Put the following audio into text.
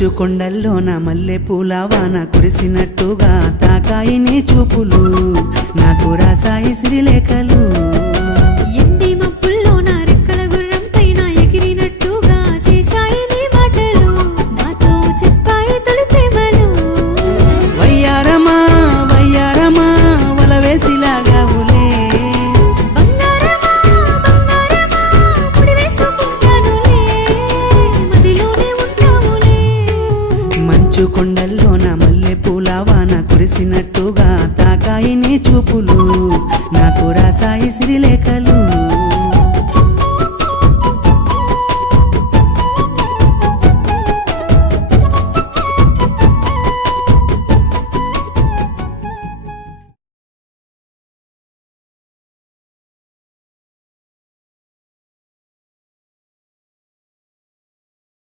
మంచు కొండల్లోన మల్లె పూల వాన కురిసినట్టుగా తాకాయి నీ చూపులు నాకు రాసాయి శ్రీలేఖలు ఎండి మబ్బుల్లో నా రెక్కల గుర్రం పైన ఎగిరినట్టుగా చేశాయి నీ మాటలు నాతో చెప్పాయి తొలి ప్రేమలు వయ్యారమా వయ్యారమా వలవేసిలాగావులే బంగారమా బంగారమా ముడి వేసుకుంటానులే మదిలోనే ఉంటావులే మంచు కొండల్లోన మల్లె పూల వాన కురిసినట్టుగా తాకాయి నీ చూపులు నాకు రాసాయి శ్రీలేఖలు